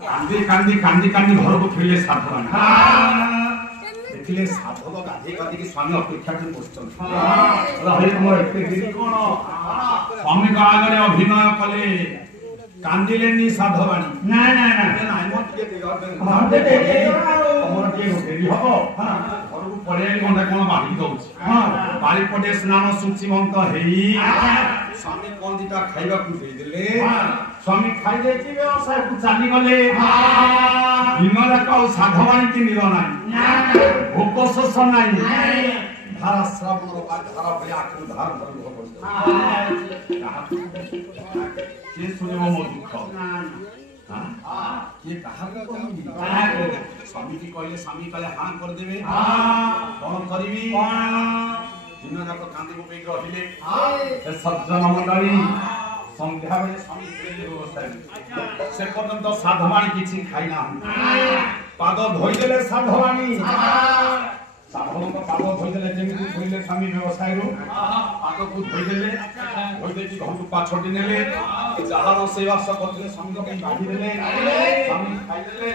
कांदी कांदी कांदी कांदी घर को फिरले साधवान देखिले साधव गाधे गाधे की स्वामी अपेक्षा कर बसछन हरे तुम एते गिरी कोन स्वामी का आगे अभिनय कले कांदिले नि साधवानी ना ना ना नाइ मत के दे तमर के होतेरी हबो घर को पड़े कोन कोन बाही दउछ बारी पटे स्नान सुचिमंत हेई स्वामी कोन दिटा खाइबा को दे देले स्वामी खाई देछि व्यवसाय को चाली गले दिन जाक साधवानी की निर नाही भोक शोष नाही धारा श्रावण रो धारा भया आखिर धार धर हो के सुनिबो मो दुख हां के कहार को स्वामी की कहले स्वामी कहले हां कर देबे कोन करबी दिन जाक कांदी को पेक रहिले सज्जन मंडली संध्या बेले स्वामी व्यवसाय से पर्यंत साधवानी किछि खाइना पाद धोई देले साधवानी साधवानी को पाद धोई देले जेमिति धोइले स्वामी व्यवसाय रो पाद को धोई देले धोई देछि घर को पाछोटी नेले जहारो सेवा सब करले स्वामी को बांधी देले स्वामी खाइ देले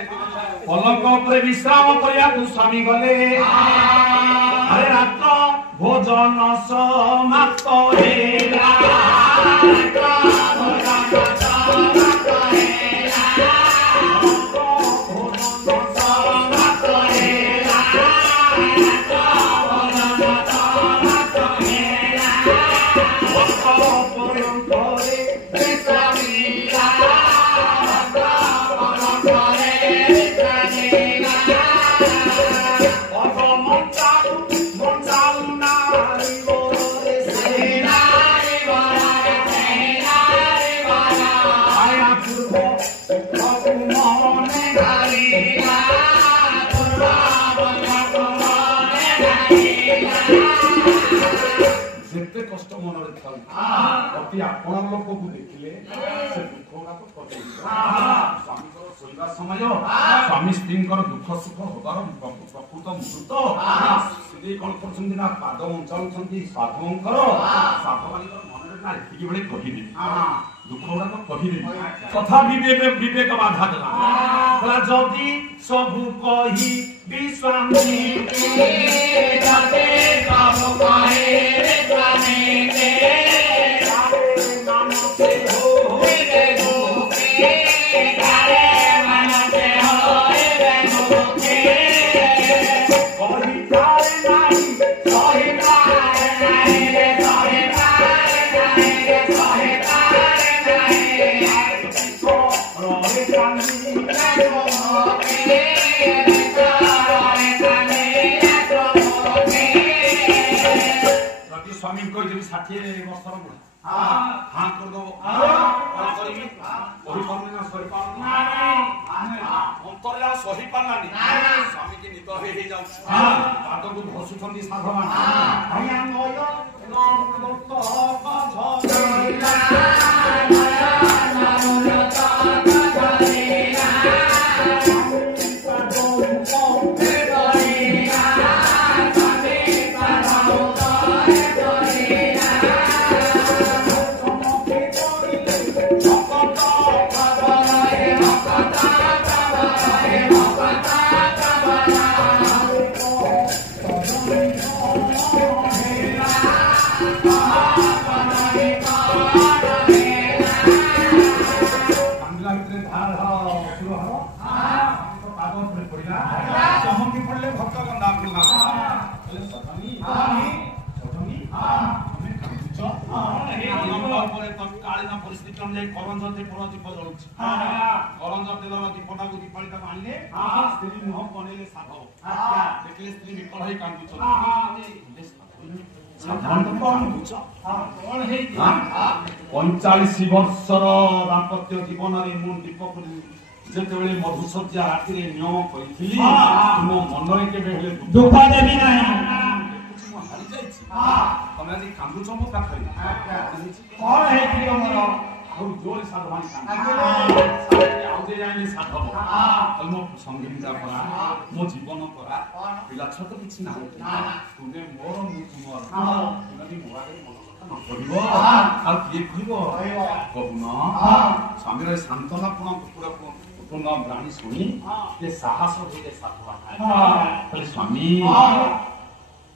पलंग ऊपर विश्राम करिया तू स्वामी गले अरे रात भोजन समाप्त हेला कष्ट मन अति आपण लोक को देखिले से दुख को कटे स्वामी को सोइबा समय स्वामी स्त्री दुख सुख होबार प्रकृत मुहूर्त से कोन करछन ना पाद उंचाउछंती साधुंकर साधवानी मन ना एतिकी बेले कहि दे दुख को कहि दे तथा विवेक बाधा देला जदी सबु कहि विश्वामी के जाते काम कहे रे स्वामी के नाम से हो रे गोके तारे मन से हो रे गोके कोई तारे नहीं कोई तारे नहीं रे कोई तारे नहीं रे कोई तारे नहीं को रोए कांदी रे गोके स्वामी को जब 60 वर्षर बुढ़ा हां कर दो और करबी ओही परमेना सही पानी अंतरला सही पानी स्वामी के नित हे जाउ पाद को घसुछंदी साधवान आया नय नोत पंचाशी वर्षर दाम्पत्य जीवन मु दीपक जिते मधुशज्या राति नियम करी मो मन के दुख देवी ना हारी जाइए तमें आज कांदुच मो पाखे कौन है मोर जोर साधवानी आउजे जाने साधव मो संगीता करा मो जीवन करा पिला छोट किछि ना तुने मोर मु तुमर तुने मो आगे मन करिवो आ के कहिवो कहू ना स्वामी रे सांत्वना पूर्ण पूरा କୁଟୁମ୍ବ ପ୍ରାଣୀ ଶୁଣି ଯେ ସାହସ ହେଇଲେ ସାଧୁବାନ କହିଲେ ସ୍ୱାମୀ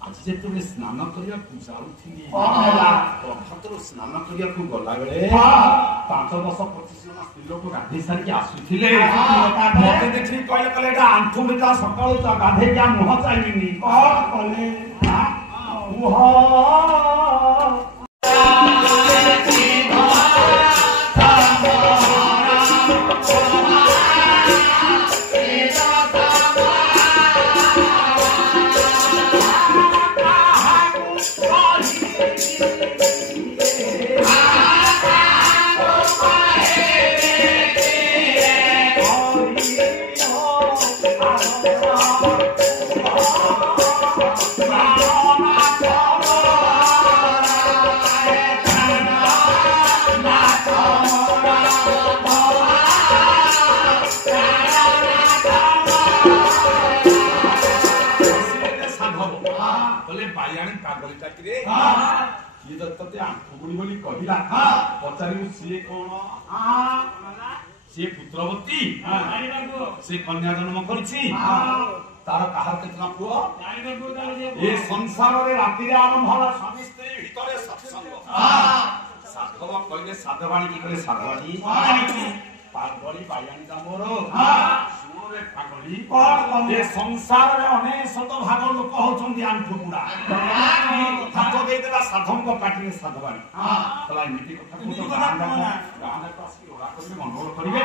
ଆଜି ଯେତେବେଳେ ସ୍ନାନ କରିବାକୁ ଯାଉଥିଲି ପ୍ରଭାତରୁ ସ୍ନାନ କରିବାକୁ ଗଲାବେଳେ 5-10-25 ଜଣ ସ୍ତ୍ରୀ ଲୋକ ଗାଧେଇ ସାରିକି ଆସୁଥିଲେ ମତେ ଦେଖିକି କହିଲେ କହିଲେ ଏଇଟା ଆଣ୍ଠୁ ବିଟା ସକାଳୁ ଗାଧେଇକି ମୁହଁ ଚାଲିନି କୁହ सी पुत्रवती से कन्या जन्म कर तार कहार केतना पुओ ए संसार रे राति रे आरंभ होला स्वामी स्त्री भितरे सत्संग साधव कहले साधवाणी की कहले साधवाणी पागली बायाणी दामर सुनो रे पागली ए संसार रे अनेक शत भाग लोक होचंदी आंठु गुडा हाथ देई देला साधव को पाटी साधवाणी कला नीति कथा को गांधा को आसी ओरा करबे मंगल करिवे